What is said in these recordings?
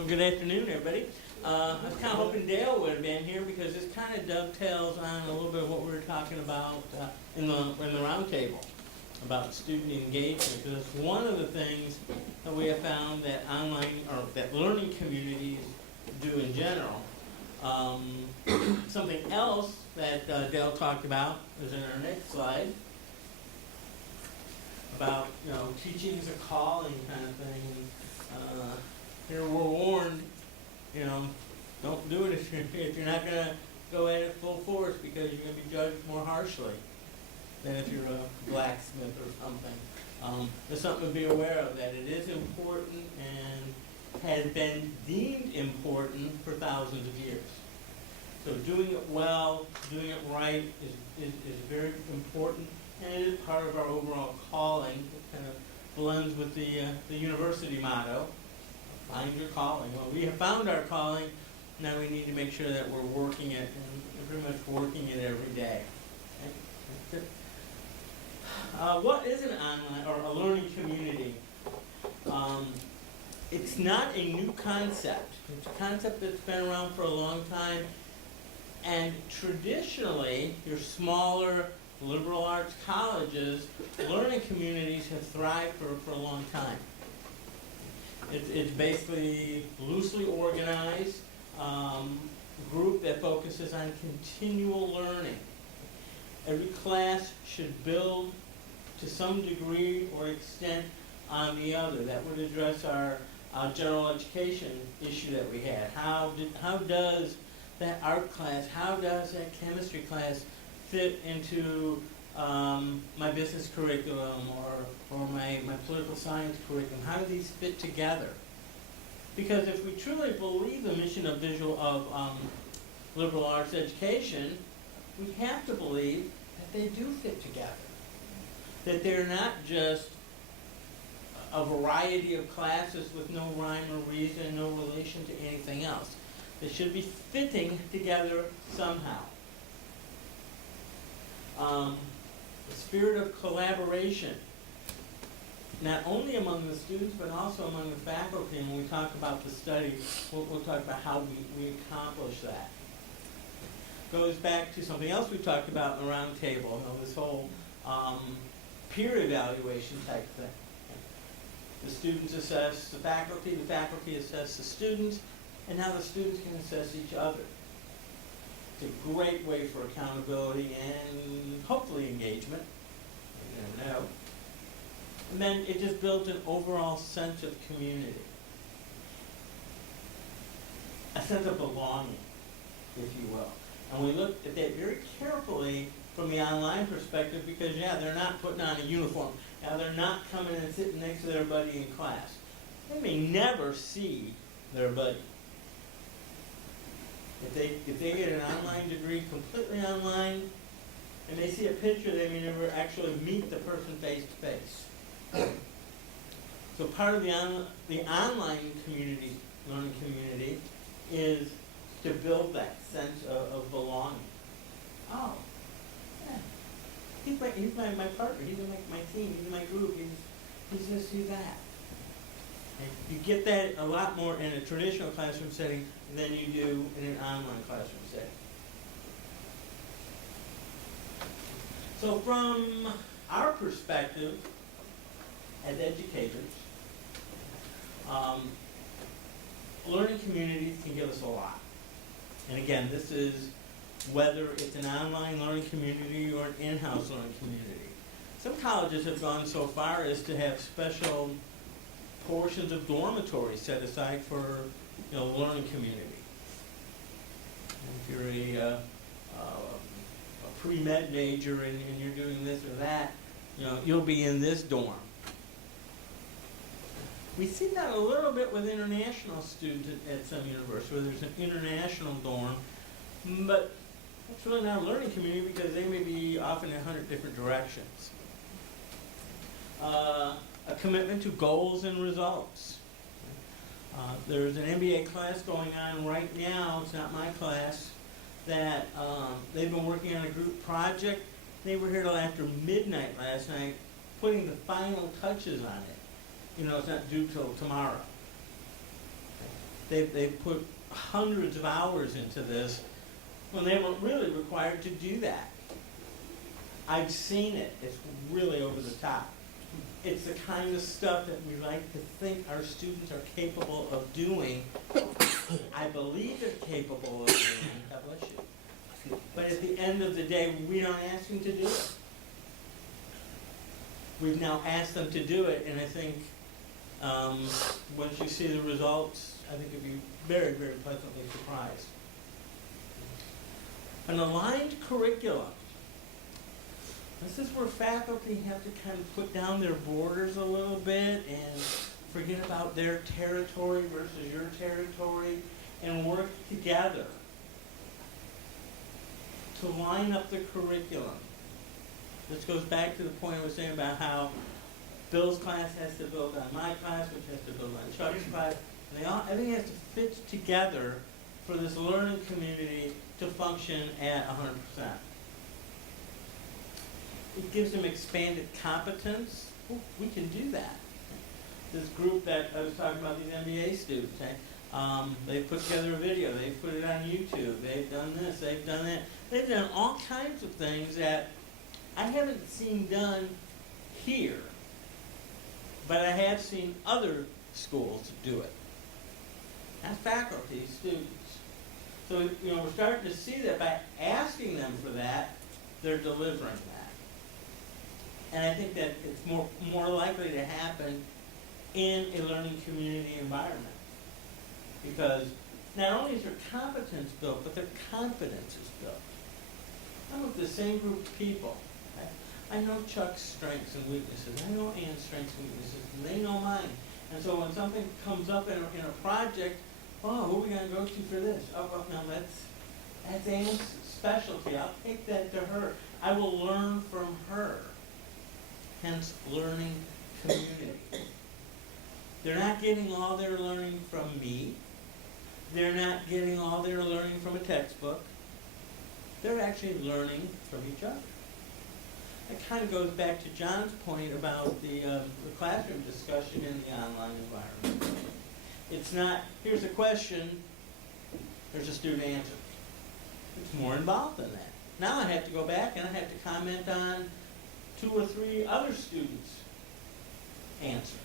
Well, good afternoon, everybody. I was kind of hoping Dale would have been here because this kind of dovetails on a little bit of what we were talking about in the round table about student engagement. Because one of the things that we have found that online or that learning communities do in general. Something else that Dale talked about is in our next slide about teaching is a calling kind of thing. Here we're warned, don't do it if you're not going to go at it full force because you're going to be judged more harshly than if you're a blacksmith or something. There's something to be aware of, that it is important and has been deemed important for thousands of years. So doing it well, doing it right is very important, and it is part of our overall calling. It kind of blends with the university motto, find your calling. Well, we have found our calling, now we need to make sure that we're working it, and pretty much working it every day. Okay? What is an online or a learning community? It's not a new concept. It's a concept that's been around for a long time, and traditionally, your smaller liberal arts colleges, learning communities have thrived for a long time. It's basically loosely organized group that focuses on continual learning. Every class should build to some degree or extent on the other. That would address our general education issue that we had. How does that art class, how does that chemistry class fit into my business curriculum or my political science curriculum? How do these fit together? Because if we truly believe the mission of liberal arts education, we have to believe that they do fit together. That they're not just a variety of classes with no rhyme or reason, no relation to anything else. They should be fitting together somehow. The spirit of collaboration, not only among the students, but also among the faculty. And when we talk about the study, we'll talk about how we accomplish that. Goes back to something else we talked about in the round table, this whole peer evaluation type thing. The students assess the faculty assess the students, and how the students can assess each other. It's a great way for accountability and hopefully engagement. You never know. And then it just builds an overall sense of community. A sense of belonging, if you will. And we looked at that very carefully from the online perspective because, they're not putting on a uniform. Now, they're not coming and sitting next to their buddy in class. They may never see their buddy. If they get an online degree completely online, and they see a picture, they may never actually meet the person face to face. So part of the online community, learning community, is to build that sense of belonging. Oh, yeah. He's my partner. He's in my team. He's in my group. He's this, he's that. You get that a lot more in a traditional classroom setting than you do in an online classroom setting. So from our perspective as educators, learning communities can give us a lot. And again, this is whether it's an online learning community or an in-house learning community. Some colleges have gone so far as to have special portions of dormitories set aside for learning community. And if you're a pre-med major and you're doing this or that, you'll be in this dorm. We see that a little bit with international students at some universities, where there's an international dorm, but it's really not a learning community because they may be off in 100 different directions. A commitment to goals and results. There's an MBA class going on right now, it's not my class, that they've been working on a group project. They were here till after midnight last night, putting the final touches on it. It's not due till tomorrow. they've put hundreds of hours into this when they weren't really required to do that. I've seen it. It's really over the top. It's the kind of stuff that we like to think our students are capable of doing. I believe they're capable of doing. God bless you. But at the end of the day, we don't ask them to do it. We've now asked them to do it, and I think once you see the results, I think you'll be very, very pleasantly surprised. An aligned curriculum. This is where faculty have to kind of put down their borders a little bit and forget about their territory versus your territory and work together to line up the curriculum. This goes back to the point I was saying about how Bill's class has to build on my class, which has to build on Chuck's class. Everything has to fit together for this learning community to function at 100%. It gives them expanded competence. We can do that. This group that I was talking about, these MBA students, they put together a video, they put it on YouTube, they've done this, they've done that. They've done all kinds of things that I haven't seen done here, but I have seen other schools do it. Not faculty, students. So, we're starting to see that by asking them for that, they're delivering that. And I think that it's more likely to happen in a learning community environment. Because not only is their competence built, but their confidence is built. I'm with the same group of people. I know Chuck's strengths and weaknesses. I know Ann's strengths and weaknesses, and they know mine. And so when something comes up in a project, who are we going to go to for this? Oh, well, no, that's Ann's specialty. I'll take that to her. I will learn from her. Hence, learning community. They're not getting all their learning from me. They're not getting all their learning from a textbook. They're actually learning from each other. That kind of goes back to John's point about the classroom discussion in the online environment. It's not, here's a question, there's a student answer. It's more involved than that. Now I have to go back and I have to comment on 2 or 3 other students' answer.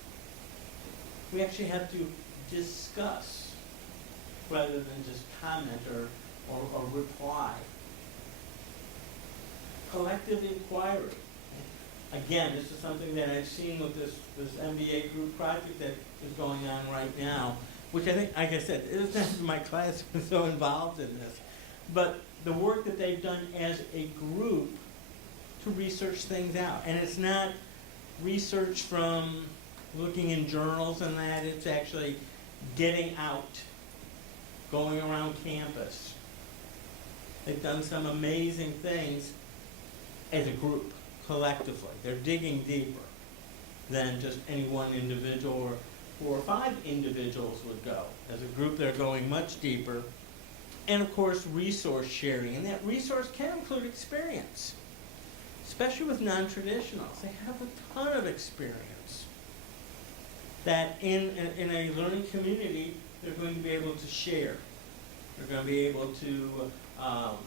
We actually have to discuss rather than just comment or reply. Collective inquiry. Again, this is something that I've seen with this MBA group project that is going on right now, which I think, like I said, it's not my class was so involved in this, but the work that they've done as a group to research things out. And it's not research from looking in journals and that, it's actually getting out, going around campus. They've done some amazing things as a group, collectively. They're digging deeper than just any one individual or 4 or 5 individuals would go. As a group, they're going much deeper. And of course, resource sharing. And that resource can include experience, especially with non-traditionals. They have a ton of experience that in a learning community, they're going to be able to share. They're going to be able to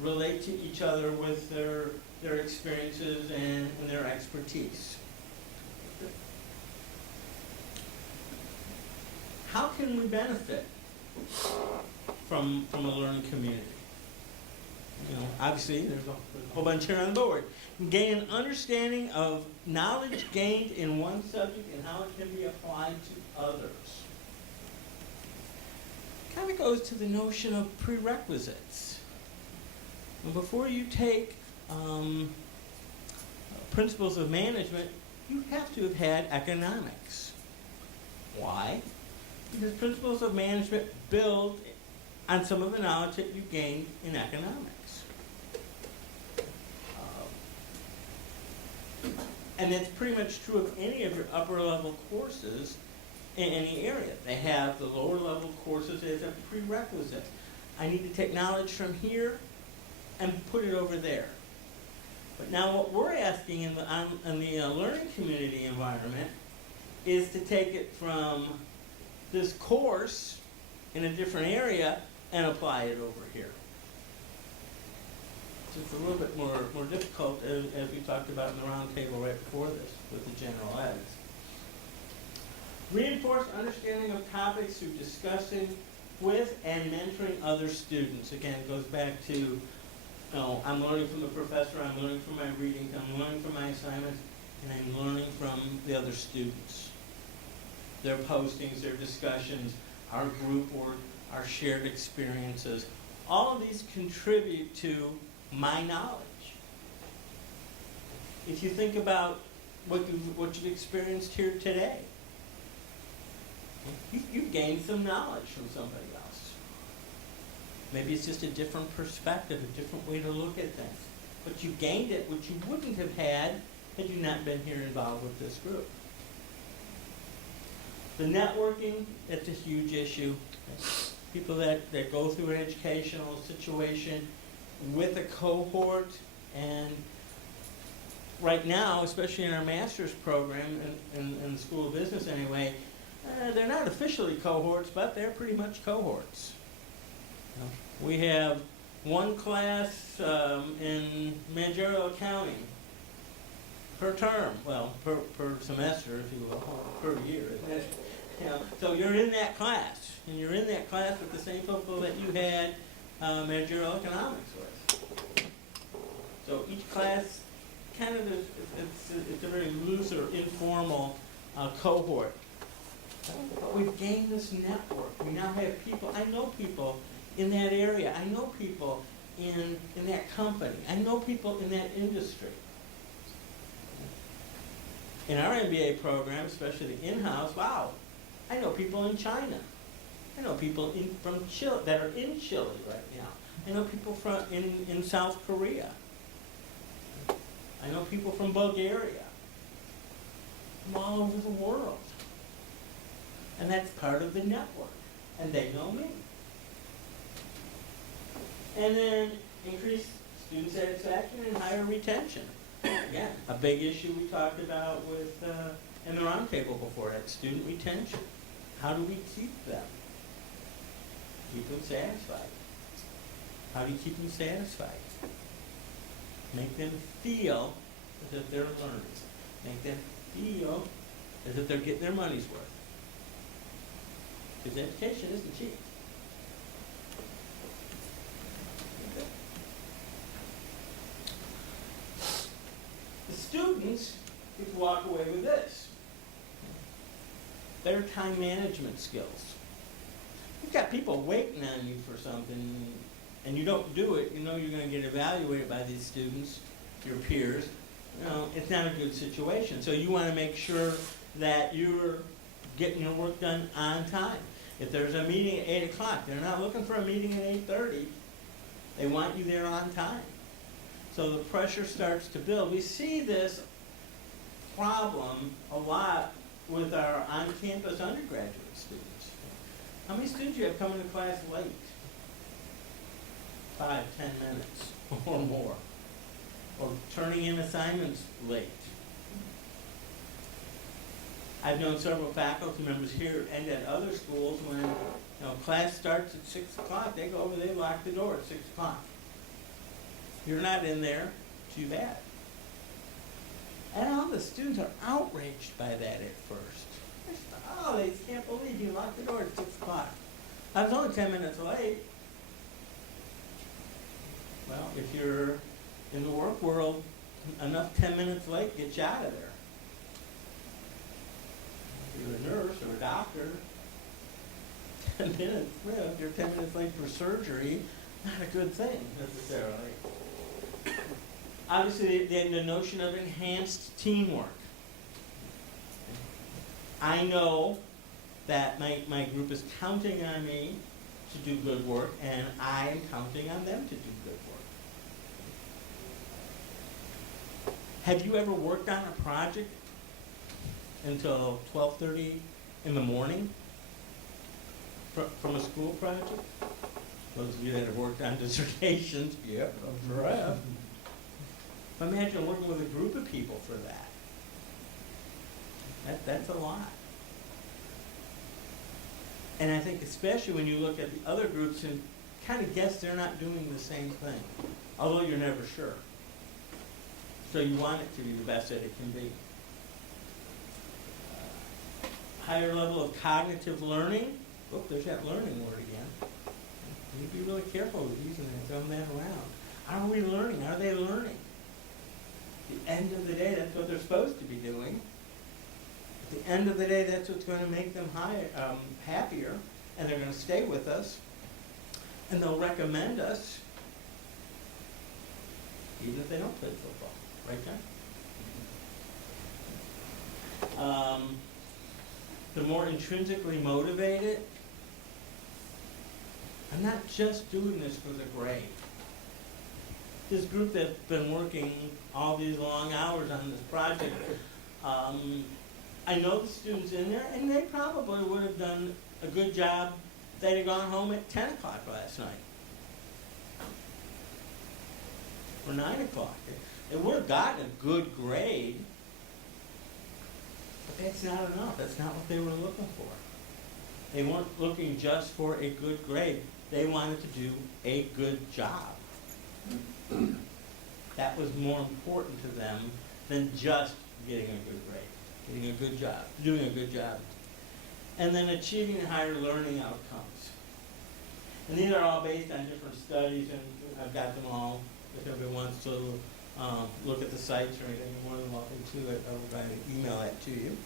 relate to each other with their experiences and their expertise. How can we benefit from a learning community? Obviously, there's a whole bunch here on the board. Gain an understanding of knowledge gained in one subject and how it can be applied to others. Kind of goes to the notion of prerequisites. And before you take principles of management, you have to have had economics. Why? Because principles of management build on some of the knowledge that you gained in economics. And that's pretty much true of any of your upper level courses in any area. They have the lower level courses as a prerequisite. I need to take knowledge from here and put it over there. But now what we're asking in the learning community environment is to take it from this course in a different area and apply it over here. So it's a little bit more difficult, as we talked about in the roundtable right before this with the general eds. Reinforce understanding of topics through discussing with and mentoring other students. Again, it goes back to, I'm learning from the professor, I'm learning from my reading, I'm learning from my assignments, and I'm learning from the other students. Their postings, their discussions, our group work, our shared experiences. All of these contribute to my knowledge. If you think about what you've experienced here today, you've gained some knowledge from somebody else. Maybe it's just a different perspective, a different way to look at things. But you gained it, which you wouldn't have had you not been here involved with this group. The networking, that's a huge issue. People that go through an educational situation with a cohort, and right now, especially in our master's program, in the School of Business anyway, they're not officially cohorts, but they're pretty much cohorts. We have one class in managerial accounting per term, well, per semester, if you will, per year. So you're in that class, and you're in that class with the same people that you had managerial economics with. So each class kind of is, it's a very loose or informal cohort. But we've gained this network. We now have people, I know people in that area. I know people in that company. I know people in that industry. In our MBA program, especially the in-house, wow, I know people in China. I know people from Chile that are in Chile right now. I know people from in South Korea. I know people from Bulgaria. From all over the world. And that's part of the network. And they know me. And then increase student satisfaction and higher retention. Again, a big issue we talked about with in the roundtable before, that student retention. How do we keep them? Keep them satisfied. How do you keep them satisfied? Make them feel as if they're learning. Make them feel as if they're getting their money's worth. Because education isn't cheap. Okay. The students get to walk away with this. Better time management skills. You've got people waiting on you for something, and you don't do it, you know you're going to get evaluated by these students, your peers. You know, it's not a good situation. So you want to make sure that you're getting your work done on time. If there's a meeting at 8 o'clock, they're not looking for a meeting at 8:30. They want you there on time. So the pressure starts to build. We see this problem a lot with our on-campus undergraduate students. How many students do you have coming to class late? 5, 10 minutes or more. Or turning in assignments late. I've known several faculty members here and at other schools when class starts at 6 o'clock, they go over, they lock the door at 6 o'clock. You're not in there, too bad. And all the students are outraged by that at first. Oh, they can't believe you locked the door at 6 o'clock. I was only 10 minutes late. Well, if you're in the work world, enough 10 minutes late gets you out of there. If you're a nurse or a doctor, 10 minutes, well, if you're 10 minutes late for surgery, not a good thing necessarily. Obviously, the notion of enhanced teamwork. I know that my group is counting on me to do good work, and I am counting on them to do good work. Have you ever worked on a project until 12:30 in the morning from a school project? Those of you that have worked on dissertations, yep, perhaps. Imagine working with a group of people for that. That's a lot. And I think especially when you look at the other groups and kind of guess they're not doing the same thing, although you're never sure. So you want it to be the best that it can be. Higher level of cognitive learning. Oh, there's that learning word again. You need to be really careful with using that, throwing that around. Are we learning? Are they learning? At the end of the day, that's what they're supposed to be doing. At the end of the day, that's what's going to make them happier, and they're going to stay with us, and they'll recommend us, even if they don't play football. Right, John? The more intrinsically motivated. I'm not just doing this for the grade. This group that's been working all these long hours on this project, I know the students in there, and they probably would have done a good job if they'd have gone home at 10 o'clock last night. Or 9 o'clock. They would have gotten a good grade, but that's not enough. That's not what they were looking for. They weren't looking just for a good grade. They wanted to do a good job. That was more important to them than just getting a good grade, getting a good job, doing a good job. And then achieving higher learning outcomes. And these are all based on different studies, and I've got them all. If anybody wants to look at the sites or anything, you're more than welcome to it. I'll try to email that to you.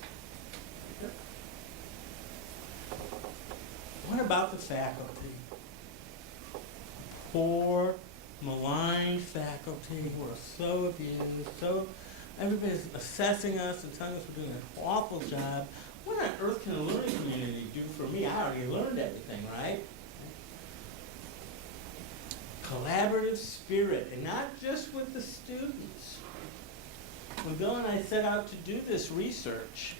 What about the faculty? Poor, maligned faculty who are so abused, everybody's assessing us and telling us we're doing an awful job. What on earth can a learning community do for me? I already learned everything, right? Collaborative spirit, and not just with the students. When Bill and I set out to do this research,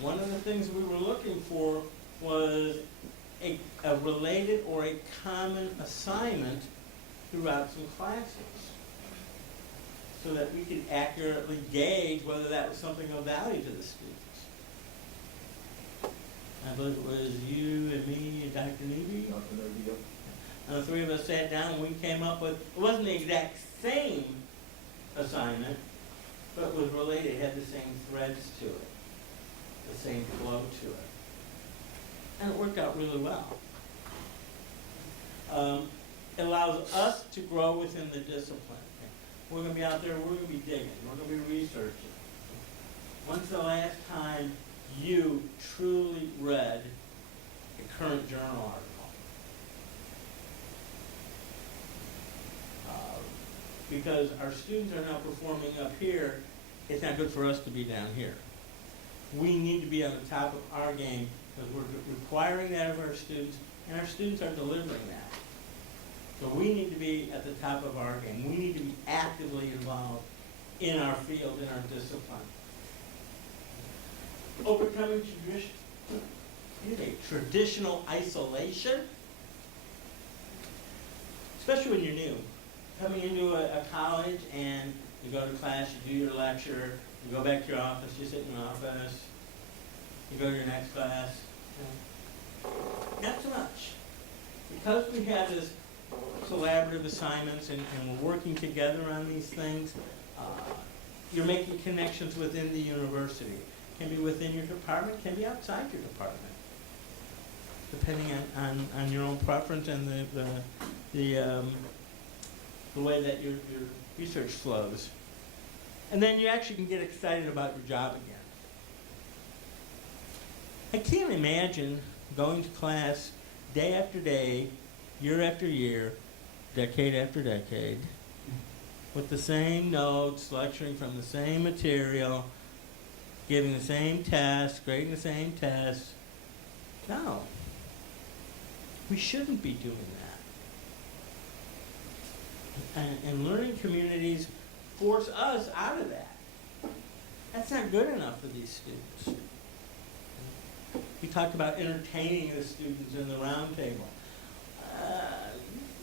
one of the things we were looking for was a related or a common assignment throughout some classes, so that we could accurately gauge whether that was something of value to the students. I believe it was you and me and Dr. Neby. Dr. Neby, yep. And the three of us sat down and we came up with, it wasn't the exact same assignment, but it was related, it had the same threads to it, the same flow to it. And it worked out really well. It allows us to grow within the discipline. We're going to be out there, we're going to be digging, we're going to be researching. When's the last time you truly read a current journal article? Because our students are now performing up here, it's not good for us to be down here. We need to be on the top of our game because we're requiring that of our students, and our students are delivering that. So we need to be at the top of our game. We need to be actively involved in our field, in our discipline. Overcoming traditional isolation, especially when you're new. Coming into a college and you go to class, you do your lecture, you go back to your office, you sit in your office, you go to your next class. Not so much. Because we have this collaborative assignments and we're working together on these things, you're making connections within the university. It can be within your department, it can be outside your department, depending on your own preference and the way that your research flows. And then you actually can get excited about your job again. I can't imagine going to class day after day, year after year, decade after decade, with the same notes, lecturing from the same material, giving the same tests, grading the same tests. No. We shouldn't be doing that. And learning communities force us out of that. That's not good enough for these students. We talked about entertaining the students in the round table.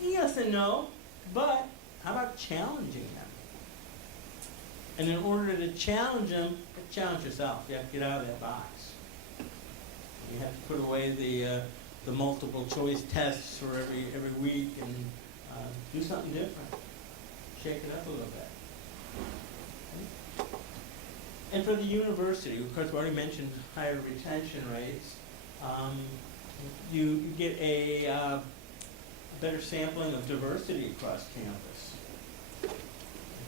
Yes and no, but how about challenging them? And in order to challenge them, challenge yourself. You have to get out of that box. You have to put away the multiple choice tests for every week and do something different. Shake it up a little bit. And for the university, of course, we already mentioned higher retention rates. You get a better sampling of diversity across campus,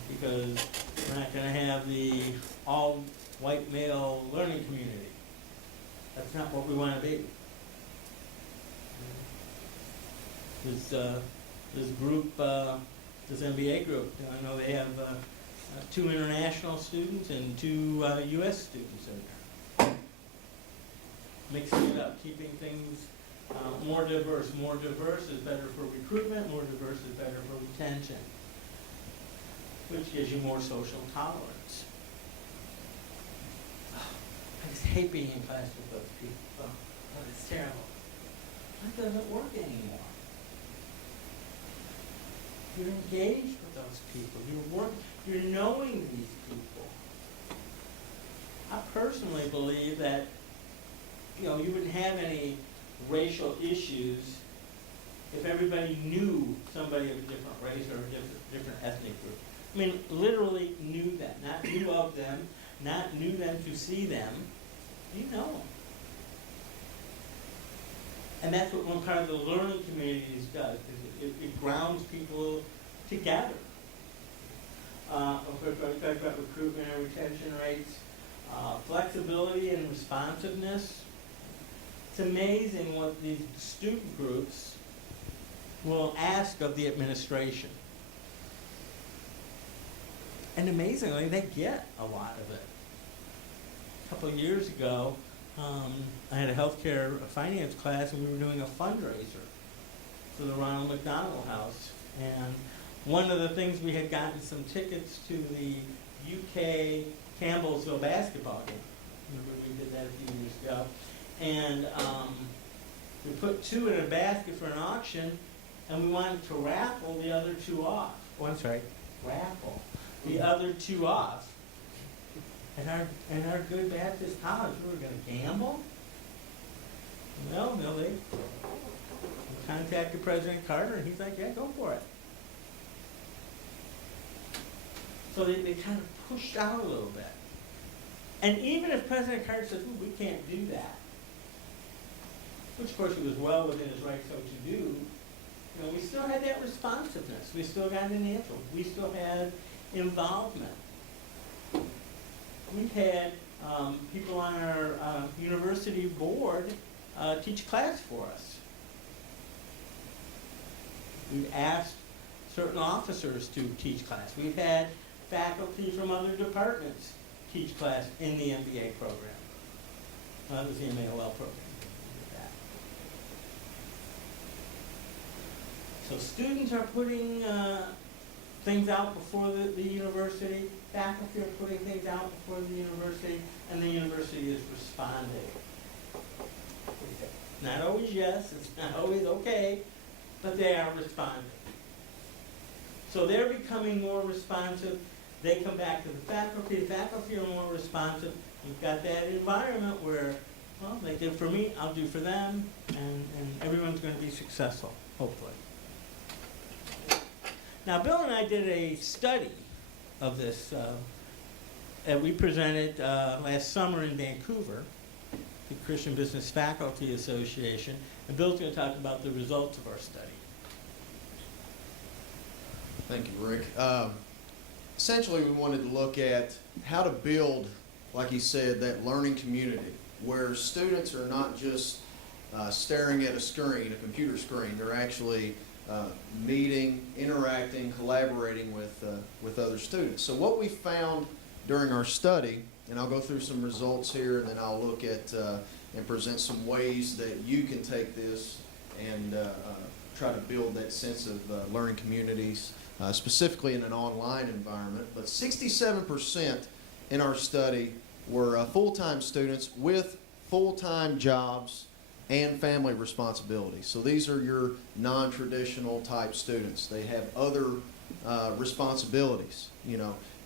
because we're not going to have the all-white male learning community. That's not what we want to be. This group, this MBA group, I know they have 2 international students and 2 U.S. students in there. Mixing it up, keeping things more diverse. More diverse is better for recruitment, more diverse is better for retention, which gives you more social tolerance. I just hate being in class with those people. Oh, it's terrible. That doesn't work anymore. You're engaged with those people. You're knowing these people. I personally believe that, you wouldn't have any racial issues if everybody knew somebody of a different race or a different ethnic group. I mean, literally knew them, not knew of them, not knew them to see them. You know them. And that's what one part of the learning communities does, because it grounds people together. Of course, we talked about recruitment and retention rates, flexibility and responsiveness. It's amazing what these student groups will ask of the administration. And amazingly, they get a lot of it. A couple of years ago, I had a healthcare finance class, and we were doing a fundraiser for the Ronald McDonald House. And one of the things, we had gotten some tickets to the UK Campbellsville basketball game. Remember, we did that a few years ago. And we put 2 in a basket for an auction, and we wanted to raffle the other 2 off. Oh, I'm sorry, raffle the other 2 off. And our good Baptist college, we were going to gamble? No, they contacted President Carter, and he's like, yeah, go for it. So they kind of pushed out a little bit. And even if President Carter says, we can't do that, which of course he was well within his right so to do, we still had that responsiveness. We still got an answer. We still had involvement. We've had people on our university board teach class for us. We've asked certain officers to teach class. We've had faculty from other departments teach class in the MBA program. That was the MAOL program. So students are putting things out before the university, faculty are putting things out before the university, and the university is responding. Not always yes, it's not always okay, but they are responding. So they're becoming more responsive. They come back to the faculty are more responsive. You've got that environment where, well, they did for me, I'll do for them, and everyone's going to be successful, hopefully. Now, Bill and I did a study of this that we presented last summer in Vancouver, the Christian Business Faculty Association, and Bill's going to talk about the results of our study. Thank you, Rick. Essentially, we wanted to look at how to build, like he said, that learning community where students are not just staring at a screen, a computer screen. They're actually meeting, interacting, collaborating with other students. So what we found during our study, and I'll go through some results here, and then I'll look at and present some ways that you can take this and try to build that sense of learning communities, specifically in an online environment. But 67% in our study were full-time students with full-time jobs and family responsibilities. So these are your non-traditional type students. They have other responsibilities.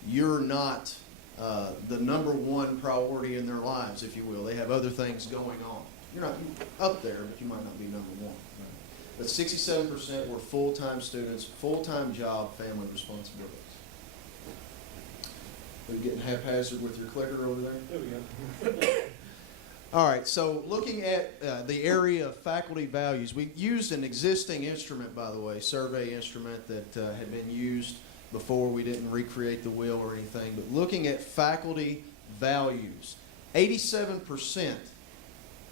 You're not the number one priority in their lives, if you will. They have other things going on. you're not up there, but you might not be number one. Right? But 67% were full-time students, full-time job, family responsibilities. Are you getting haphazard with your clicker over there? There we go. All right, so looking at the area of faculty values, we used an existing instrument, by the way, survey instrument that had been used before. We didn't recreate the wheel or anything, but looking at faculty values, 87%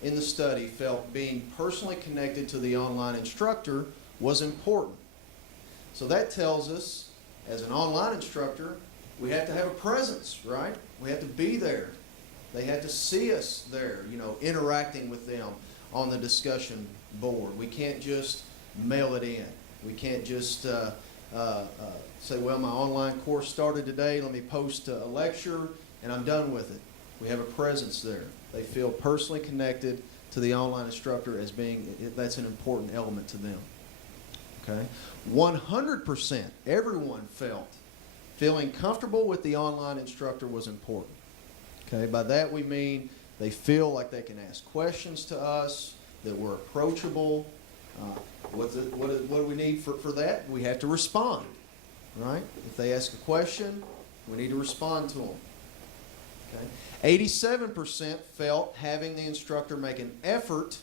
in the study felt being personally connected to the online instructor was important. So that tells us, as an online instructor, we have to have a presence, right? We have to be there. They have to see us there, you know, interacting with them on the discussion board. We can't just mail it in. We can't just say, well, my online course started today, let me post a lecture, and I'm done with it. We have a presence there. They feel personally connected to the online instructor as being, that's an important element to them. Okay? 100%, everyone felt feeling comfortable with the online instructor was important. Okay? By that we mean they feel like they can ask questions to us, that we're approachable. What do we need for that? We have to respond, right? If they ask a question, we need to respond to them. Okay? 87% felt having the instructor make an effort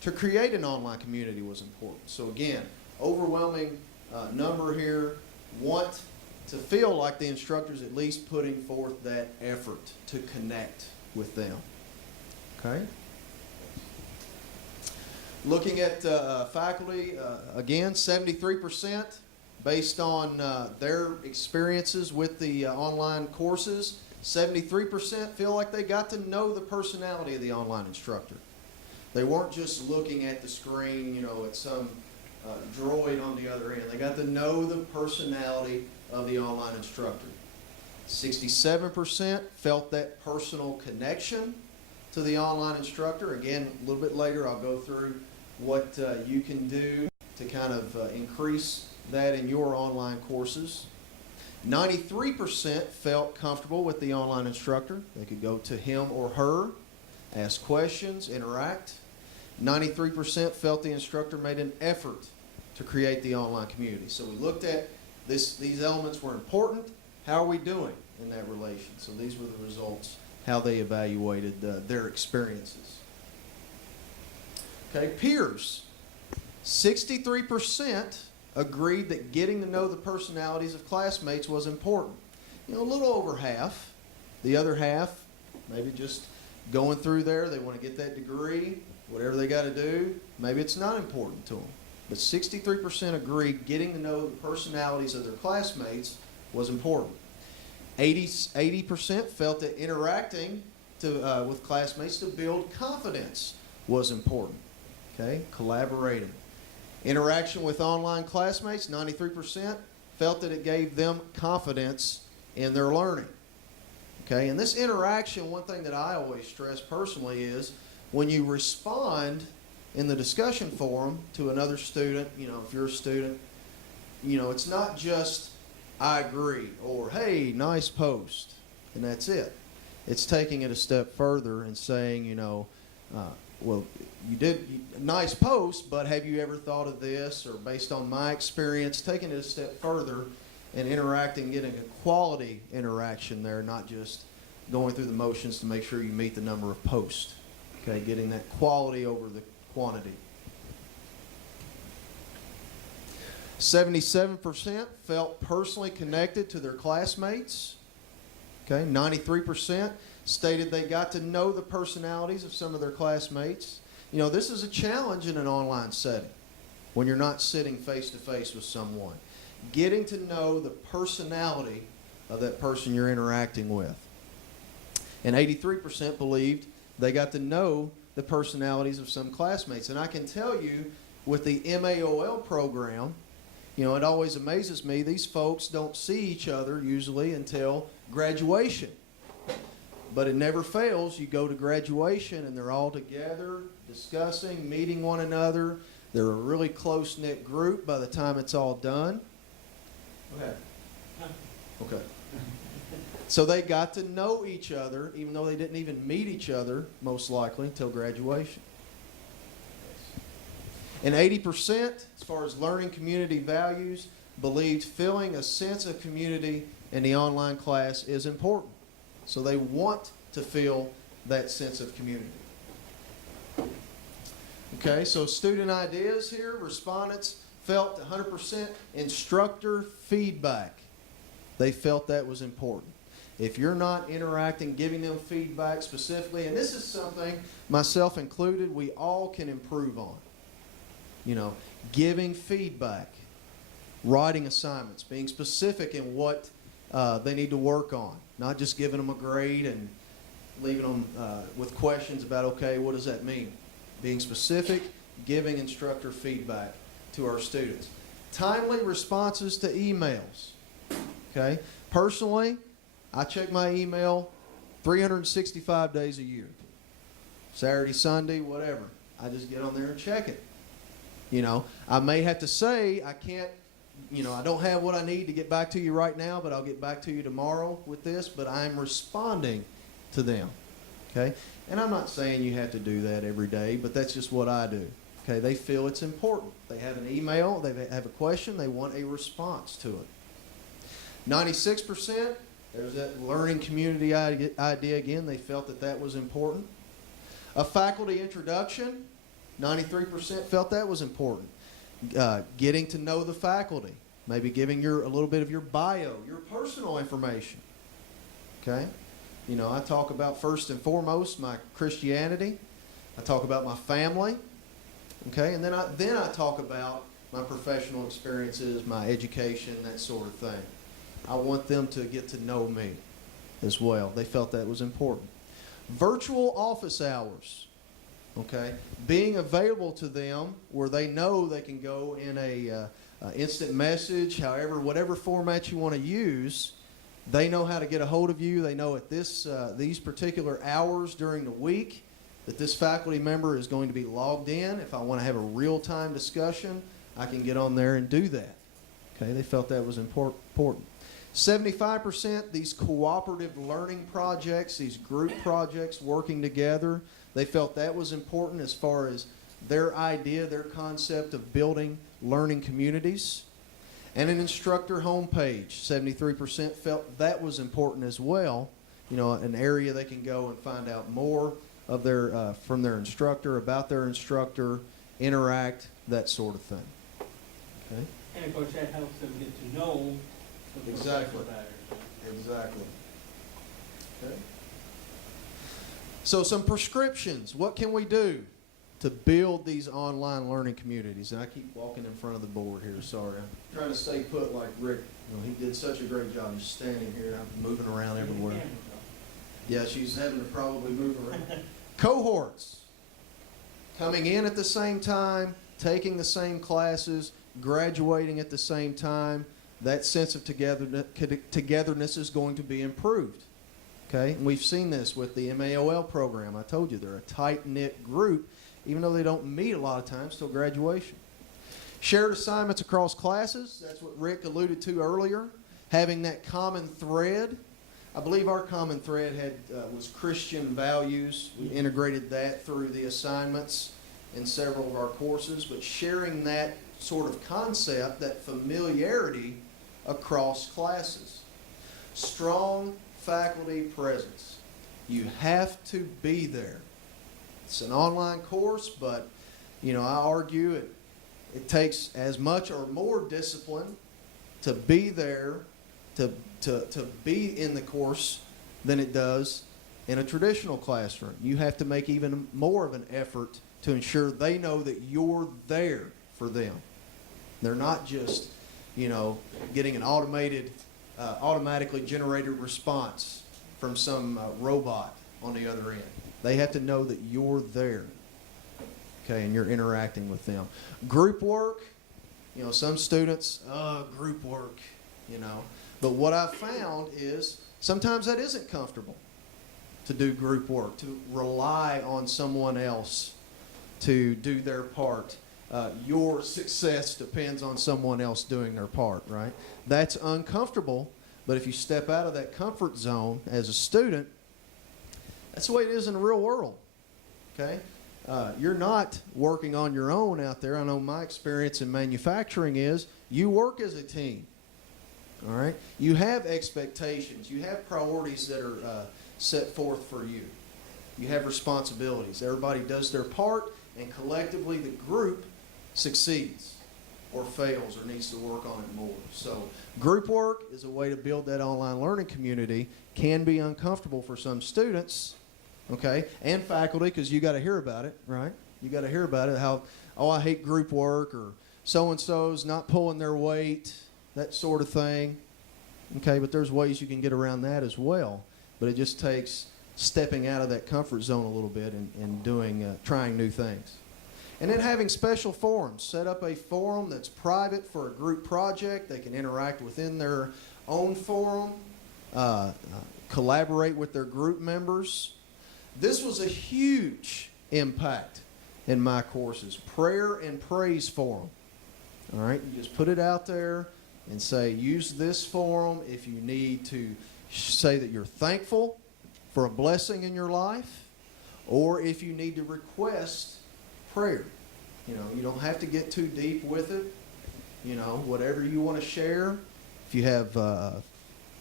to create an online community was important. So again, overwhelming number here want to feel like the instructor's at least putting forth that effort to connect with them. Okay? Looking at faculty, again, 73% based on their experiences with the online courses. 73% feel like they got to know the personality of the online instructor. They weren't just looking at the screen, you know, at some droid on the other end. They got to know the personality of the online instructor. 67% felt that personal connection to the online instructor. Again, a little bit later I'll go through what you can do to kind of increase that in your online courses. 93% felt comfortable with the online instructor. They could go to him or her, ask questions, interact. 93% felt the instructor made an effort to create the online community. So we looked at this, these elements were important. How are we doing in that relation? So these were the results, how they evaluated their experiences. Okay, peers. 63% agreed that getting to know the personalities of classmates was important. You know, a little over half. The other half, maybe just going through there, they want to get that degree, whatever they got to do, maybe it's not important to them. But 63% agreed getting to know the personalities of their classmates was important. 80% felt that interacting with classmates to build confidence was important. Okay, collaborating. Interaction with online classmates, 93% felt that it gave them confidence in their learning. Okay, and this interaction, one thing that I always stress personally is when you respond in the discussion forum to another student, you know, if you're a student, you know, it's not just I agree or hey, nice post, and that's it. It's taking it a step further and saying, you know, well, you did nice post, but have you ever thought of this? Or based on my experience, taking it a step further and interacting, getting a quality interaction there, not just going through the motions to make sure you meet the number of posts. Okay, getting that quality over the quantity. 77% felt personally connected to their classmates. Okay, 93% stated they got to know the personalities of some of their classmates. You know, this is a challenge in an online setting when you're not sitting face to face with someone. Getting to know the personality of that person you're interacting with. And 83% believed they got to know the personalities of some classmates. And I can tell you, with the MAOL program, you know, it always amazes me, these folks don't see each other usually until graduation. But it never fails. You go to graduation and they're all together, discussing, meeting one another. They're a really close-knit group by the time it's all done. Okay. Okay. So they got to know each other, even though they didn't even meet each other, most likely, until graduation. And 80%, as far as learning community values, believed feeling a sense of community in the online class is important. So they want to feel that sense of community. Okay, so student ideas here, respondents felt 100% instructor feedback. They felt that was important. If you're not interacting, giving them feedback specifically, and this is something, myself included, we all can improve on. You know, giving feedback, writing assignments, being specific in what they need to work on, not just giving them a grade and leaving them with questions about, okay, what does that mean? Being specific, giving instructor feedback to our students. Timely responses to emails. Okay? Personally, I check my email 365 days a year. Saturday, Sunday, whatever. I just get on there and check it. You know, I may have to say I can't, you know, I don't have what I need to get back to you right now, but I'll get back to you tomorrow with this, but I'm responding to them. Okay? And I'm not saying you have to do that every day, but that's just what I do. Okay? They feel it's important. They have an email, they have a question, they want a response to it. 96%, there's that learning community idea again. They felt that that was important. A faculty introduction, 93% felt that was important. Getting to know the faculty, maybe giving a little bit of your bio, your personal information. Okay? You know, I talk about first and foremost my Christianity. I talk about my family. Okay? And then I talk about my professional experiences, my education, that sort of thing. I want them to get to know me as well. They felt that was important. Virtual office hours. Okay? Being available to them where they know they can go in a instant message, however, whatever format you want to use. They know how to get a hold of you. They know at these particular hours during the week that this faculty member is going to be logged in. If I want to have a real-time discussion, I can get on there and do that. Okay, they felt that was important. 75%, these cooperative learning projects, these group projects working together, they felt that was important as far as their idea, their concept of building learning communities. And an instructor homepage, 73% felt that was important as well. You know, an area they can go and find out more of their from their instructor, about their instructor, interact, that sort of thing. Okay. And of course, that helps them get to know the Exactly. better. Exactly. Okay. So some prescriptions. What can we do to build these online learning communities? And I keep walking in front of the board here, sorry. I'm trying to stay put like Rick. You know, he did such a great job just standing here. I'm moving around everywhere. Yeah, she's having to probably move around. Cohorts. Coming in at the same time, taking the same classes, graduating at the same time. That sense of togetherness is going to be improved. Okay? And we've seen this with the MAOL program. I told you they're a tight-knit group, even though they don't meet a lot of times till graduation. Shared assignments across classes. That's what Rick alluded to earlier. Having that common thread. I believe our common thread was Christian values. We integrated that through the assignments in several of our courses. But sharing that sort of concept, that familiarity across classes. Strong faculty presence. You have to be there. It's an online course, but you know, I argue it takes as much or more discipline to be there, to be in the course than it does in a traditional classroom. You have to make even more of an effort to ensure they know that you're there for them. They're not just, you know, getting an automatically generated response from some robot on the other end. They have to know that you're there, okay, and you're interacting with them. Group work, you know, some students, group work, you know. But what I've found is sometimes that isn't comfortable to do group work, to rely on someone else to do their part. Your success depends on someone else doing their part, right? That's uncomfortable, but if you step out of that comfort zone as a student, that's the way it is in the real world, okay? you're not working on your own out there. I know my experience in manufacturing is you work as a team. All right? You have expectations. You have priorities that are set forth for you. You have responsibilities. Everybody does their part, and collectively the group succeeds or fails or needs to work on it more. So group work is a way to build that online learning community. Can be uncomfortable for some students, okay, and faculty, because you got to hear about it, right? You got to hear about it, how, oh, I hate group work, or so-and-so's not pulling their weight, that sort of thing. Okay, but there's ways you can get around that as well. But it just takes stepping out of that comfort zone a little bit and doing, trying new things. And then having special forums. Set up a forum that's private for a group project. They can interact within their own forum, collaborate with their group members. This was a huge impact in my courses. Prayer and praise forum. All right, you just put it out there and say, use this forum if you need to say that you're thankful for a blessing in your life, or if you need to request prayer. You know, you don't have to get too deep with it. You know, whatever you want to share. If you have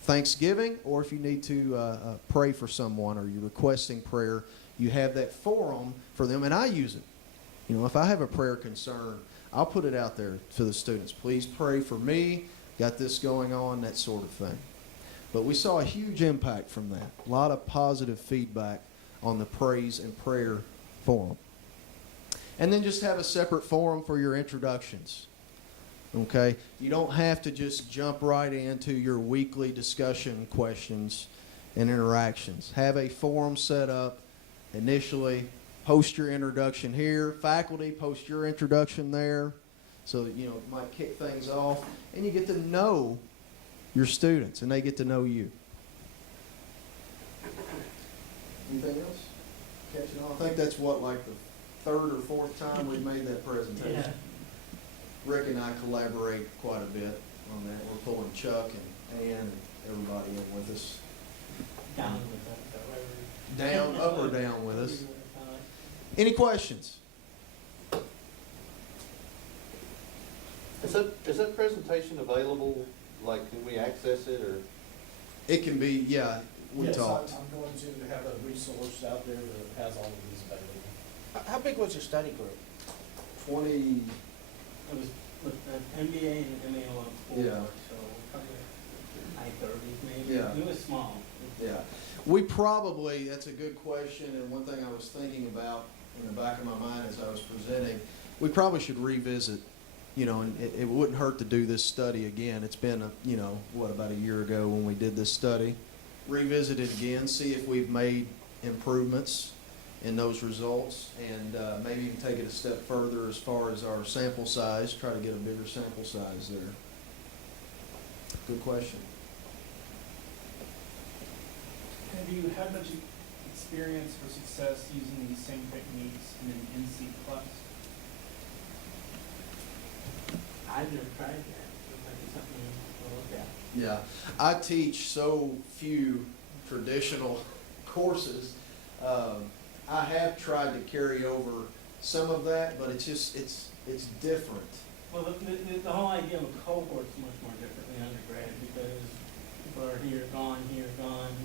Thanksgiving, or if you need to pray for someone, or you're requesting prayer, you have that forum for them, and I use it. You know, if I have a prayer concern, I'll put it out there to the students. Please pray for me. Got this going on, that sort of thing. But we saw a huge impact from that. A lot of positive feedback on the praise and prayer forum. And then just have a separate forum for your introductions. Okay? You don't have to just jump right into your weekly discussion questions and interactions. Have a forum set up initially. Post your introduction here. Faculty, post your introduction there, so that, you know, it might kick things off. And you get to know your students, and they get to know you. Anything else? Catching on? I think that's what, like the third or fourth time we've made that presentation. Yeah. Rick and I collaborate quite a bit on that. We're pulling Chuck and Ann and everybody in with us. Down with that, Down, up or down with us. Any questions? Is that presentation available, like, can we access it, or? It can be, yeah, we Yes, talked. I'm going to have a resource out there that has all of these available. How big was your study group? 20, It was with an MBA and MA on four, Yeah. so probably high 30s maybe. Yeah. It was small. yeah. We probably, that's a good question, and one thing I was thinking about in the back of my mind as I was presenting, we probably should revisit, you know, and it wouldn't hurt to do this study again. It's been, you know, what, about a year ago when we did this study. Revisit it again, see if we've made improvements in those results, and maybe even take it a step further as far as our sample size, try to get a bigger sample size there. Good question. Have you had much experience or success using these same techniques in an NC class? I've never tried that. It might be something to look at. Yeah, I teach so few traditional courses. I have tried to carry over some of that, but it's just, it's different. Well, the whole idea of a cohort is much more different than undergrad, because people are here, gone,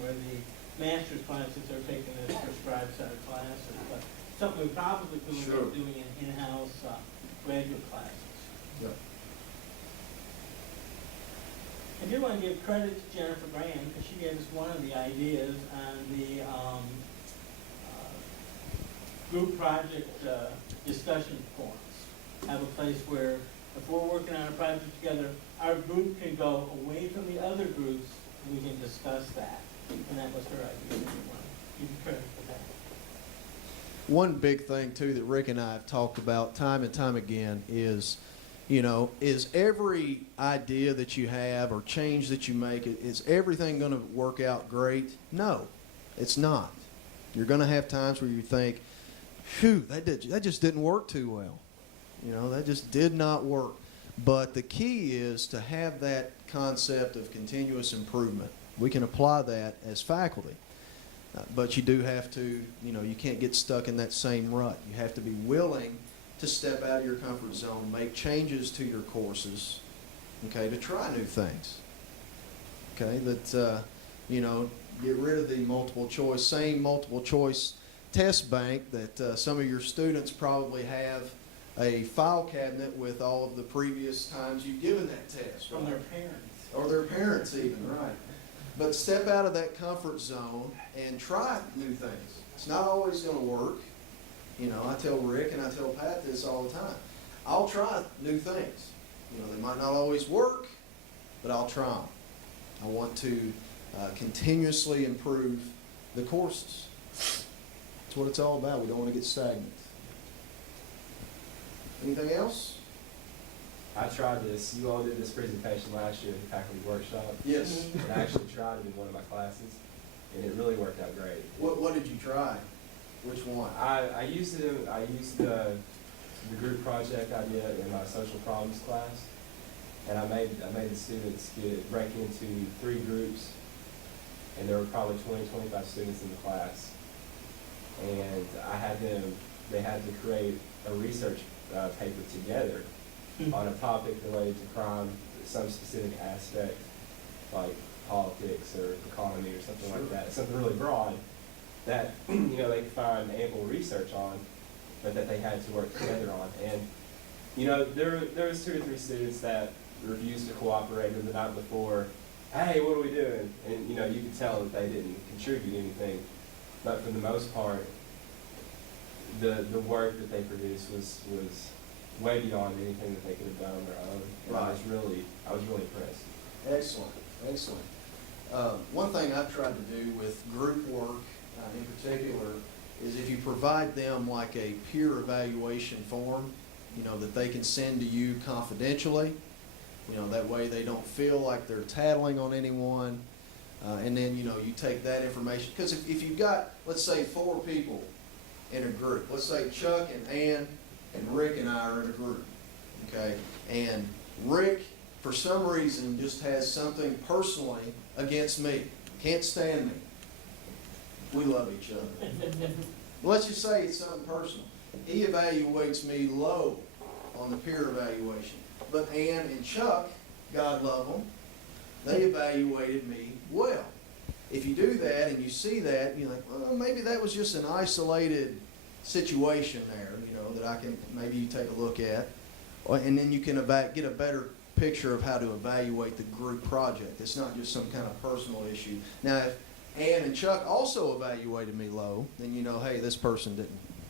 where the master's classes are taking a prescribed set of classes. But something we probably could look Sure. at doing in in-house graduate classes. Yeah. I do want to give credit to Jennifer Graham, because she gave us one of the ideas on the group project discussion forums. Have a place where, if we're working on a project together, our group can go away from the other groups, and we can discuss that. And that was her idea. I want to give you credit for that. One big thing too that Rick and I have talked about time and time again is, you know, is every idea that you have or change that you make, is everything going to work out great? No, it's not. You're going to have times where you think, phew, that just didn't work too well. You know, that just did not work. But the key is to have that concept of continuous improvement. We can apply that as faculty. But you do have to, you can't get stuck in that same rut. You have to be willing to step out of your comfort zone, make changes to your courses, okay, to try new things. Okay, that, get rid of the same multiple choice test bank that some of your students probably have a file cabinet with all of the previous times you've given that test. From right? their parents. Or their parents even, right. But step out of that comfort zone and try new things. It's not always going to work. I tell Rick and I tell Pat this all the time. I'll try new things. They might not always work, but I'll try them. I want to continuously improve the courses. That's what it's all about. We don't want to get stagnant. Anything else? I tried this. You all did this presentation last year at the faculty workshop. Yes. And I actually tried it in one of my classes, and it really worked out great. What did you try? Which one? I used it. I used the group project idea in my social problems class, and I made the students break into 3 groups, and there were probably 20-25 students in the class, and they had to create a research paper together on a topic related to crime, some specific aspect, like politics or economy or something like that, something really broad that they could find ample research on, but that they had to work together on. And there was 2 or 3 students that refused to cooperate, and the night before, hey, what are we doing? And you could tell that they didn't contribute anything, but for the most part, the work that they produced was way beyond anything that they could have done on their own. And Right. I was really impressed. Excellent, excellent. One thing I've tried to do with group work in particular is if you provide them like a peer evaluation form, that they can send to you confidentially, that way they don't feel like they're tattling on anyone. And then, you take that information. Because if you've got, let's say, 4 people in a group, let's say Chuck and Ann and Rick and I are in a group, okay? And Rick, for some reason, just has something personally against me. Can't stand me. We love each other. Let's just say it's something personal. He evaluates me low on the peer evaluation. But Ann and Chuck, God love them, they evaluated me well. If you do that and you see that, you're like, well, maybe that was just an isolated situation there, that maybe you take a look at. And then you can get a better picture of how to evaluate the group project. It's not just some kind of personal issue. Now, if Ann and Chuck also evaluated me low, then hey, this person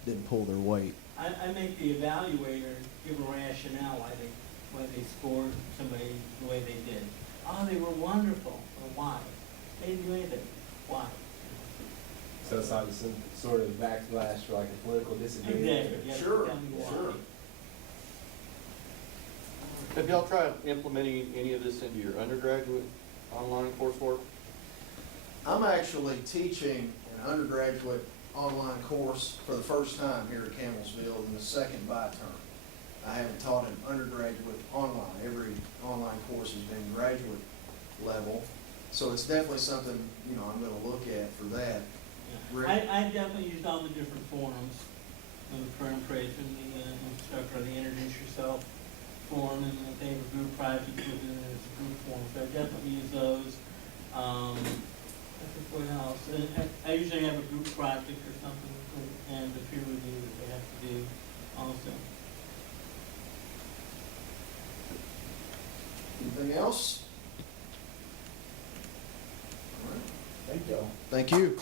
didn't pull their weight. I make the evaluator give a rationale why they scored somebody the way they did. Oh, they were wonderful. Or why? They didn't do anything. Why? So it's like some sort of backlash for like a political disagreement. Exactly. You have to Sure, tell me why. sure. Have y'all tried implementing any of this into your undergraduate online coursework? I'm actually teaching an undergraduate online course for the first time here at Campbellsville in the second bi-term. I haven't taught an undergraduate online. Every online course has been graduate level. So it's definitely something, I'm going to look at for that. Yeah. Rick? I definitely used all the different forums. The prayer and praise from the instructor, the introduce yourself form, and if they have a group project within it, it's a group form. So I definitely use those. I think what else? I usually have a group project or something, and the peer review that they have to do also. Anything else? All right. Thank y'all. Thank you.